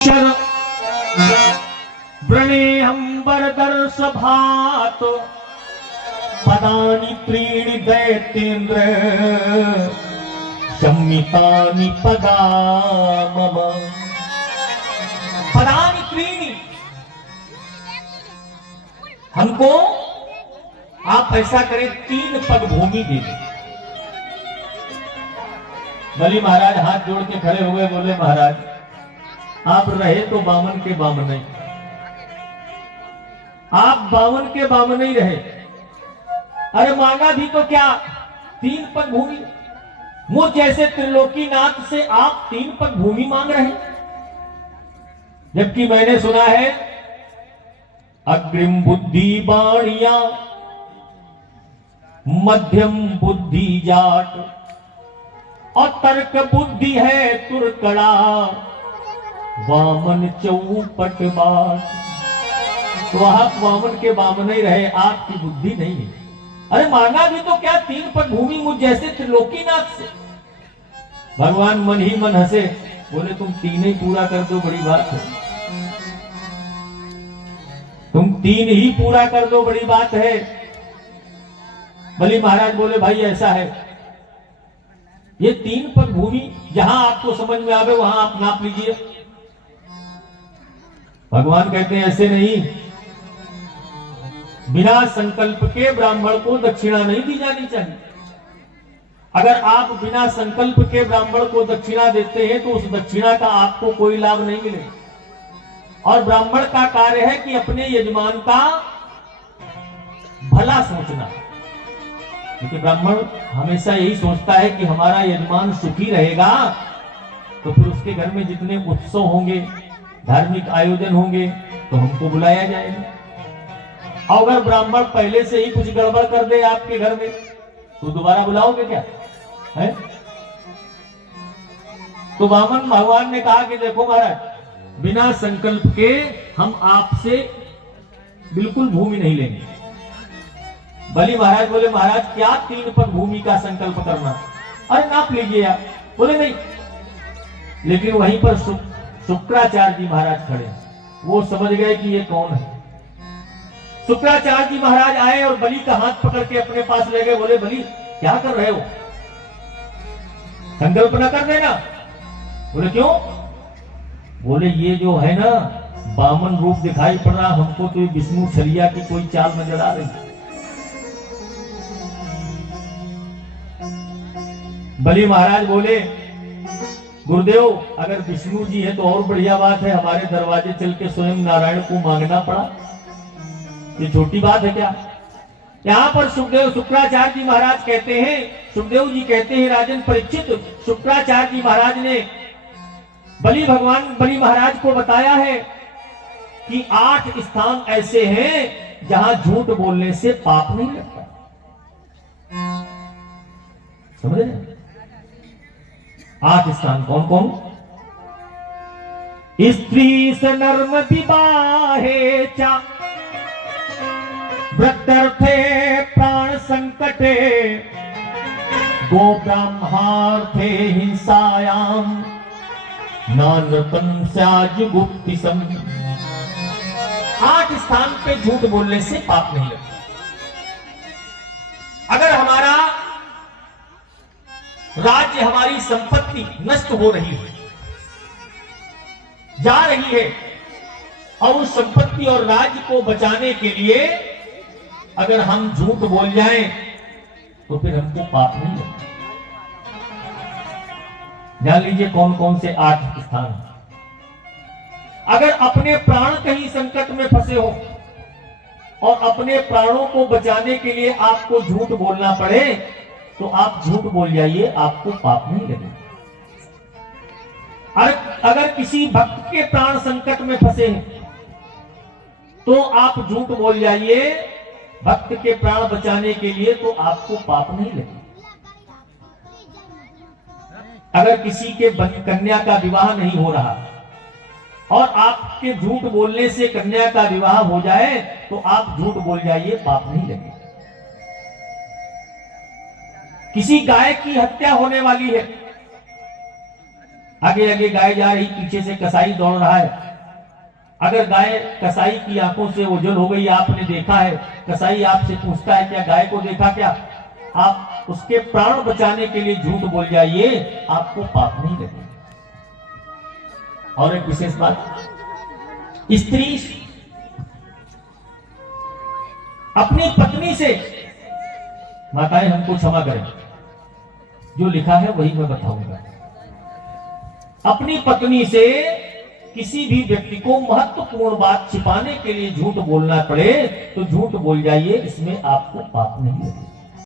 वृणेऽम्बरदर्शभात् पदानि त्रीणि दैत्येन्द्र सम्मितानि पदा मम। पदानि त्रीणि, हमको आप ऐसा करें 3 पग भूमि दे दें। बलि महाराज हाथ जोड़ के खड़े हुए, बोले महाराज आप रहे तो बामन के बामन ही, आप बामन के बामन ही रहे। अरे मांगा भी तो क्या, 3 पग भूमि। मुझ जैसे त्रिलोकीनाथ से आप 3 पग भूमि मांग रहे हैं, जबकि मैंने सुना है अग्रिम बुद्धि बाणिया मध्यम बुद्धि जाट और तर्क बुद्धि है तुरकड़ा वामन चौपट बाट। तो आप वामन के वामन ही रहे, आपकी बुद्धि नहीं है। अरे मांगा भी तो क्या, 3 पग भूमि मुझ जैसे त्रिलोकीनाथ से। भगवान मन ही मन हंसे, बोले तुम 3 ही पूरा कर दो, बड़ी बात है। तुम 3 ही पूरा कर दो, बड़ी बात है। बलि महाराज बोले भाई ऐसा है, ये 3 पग भूमि जहां आपको समझ में आवे वहां आप नाप लीजिए। भगवान कहते हैं ऐसे नहीं, बिना संकल्प के ब्राह्मण को दक्षिणा नहीं दी जानी चाहिए। अगर आप बिना संकल्प के ब्राह्मण को दक्षिणा देते हैं तो उस दक्षिणा का आपको कोई लाभ नहीं मिलेगा। और ब्राह्मण का कार्य है कि अपने यजमान का भला सोचना, क्योंकि ब्राह्मण हमेशा यही सोचता है कि हमारा यजमान सुखी रहेगा, तो फिर उसके घर में जितने उत्सव होंगे, धार्मिक आयोजन होंगे, तो हमको बुलाया जाएगा। और अगर ब्राह्मण पहले से ही कुछ गड़बड़ कर दे आपके घर में, तो दोबारा बुलाओगे क्या है? तो वामन भगवान ने कहा कि देखो महाराज, बिना संकल्प के हम आपसे बिल्कुल भूमि नहीं लेंगे। बलि महाराज बोले महाराज क्या 3 पग भूमि का संकल्प करना, अरे नाप लीजिए आप। बोले नहीं। लेकिन वहीं पर शुक्राचार्य जी महाराज खड़े, वो समझ गए कि ये कौन है। शुक्राचार्य जी महाराज आए और बलि का हाथ पकड़ के अपने पास ले गए। बोले बलि क्या कर रहे हो, संकल्प न कर देना। बोले क्यों? बोले ये जो है ना बामन रूप दिखाई पड़ रहा हमको, तो ये विष्णु छलिया की कोई चाल नजर आ रही। बलि महाराज बोले गुरुदेव अगर विष्णु जी है तो और बढ़िया बात है, हमारे दरवाजे चल के स्वयं नारायण को मांगना पड़ा, ये छोटी बात है क्या? यहाँ पर शुक्राचार्य जी महाराज कहते हैं, सुखदेव जी कहते हैं राजन परीक्षित, शुक्राचार्य जी महाराज ने बलि महाराज को बताया है कि 8 स्थान ऐसे हैं जहां झूठ बोलने से पाप नहीं लगता। समझ रहे? 8 स्थान कौन कौन? स्त्री से नर्म विवाहे चा वृद्धर्थे प्राण संकटे गो ब्रह्मार्थे हिंसायाम नानतम स्याज गुप्ति सम। 8 स्थान पे झूठ बोलने से पाप नहीं लगता। अगर हमारा राज्य, हमारी संपत्ति नष्ट हो रही है, जा रही है, और उस संपत्ति और राज्य को बचाने के लिए अगर हम झूठ बोल जाएं तो फिर हमको पाप नहीं लगता। जान लीजिए कौन कौन से 8 स्थान। अगर अपने प्राण कहीं संकट में फंसे हो और अपने प्राणों को बचाने के लिए आपको झूठ बोलना पड़े, तो आप झूठ बोल जाइए, आपको पाप नहीं लगेगा। अगर किसी भक्त के प्राण संकट में फंसे हैं तो आप झूठ बोल जाइए भक्त के प्राण बचाने के लिए, तो आपको पाप नहीं लगेगा। अगर किसी के कन्या का विवाह नहीं हो रहा और आपके झूठ बोलने से कन्या का विवाह हो जाए, तो आप झूठ बोल जाइए, पाप नहीं लगेगा। किसी गाय की हत्या होने वाली है आगे आगे गाय जा रही, पीछे से कसाई दौड़ रहा है। अगर गाय कसाई की आंखों से ओझल हो गई, आपने देखा है, कसाई आपसे पूछता है क्या गाय को देखा क्या, आप उसके प्राण बचाने के लिए झूठ बोल जाइए, आपको पाप नहीं लगेगा। और एक विशेष बात, स्त्री अपनी पत्नी से, माताएं हमको क्षमा करें, जो लिखा है वही मैं बताऊंगा, अपनी पत्नी से किसी भी व्यक्ति को महत्वपूर्ण बात छिपाने के लिए झूठ बोलना पड़े तो झूठ बोल जाइए, इसमें आपको पाप नहीं लगेगा।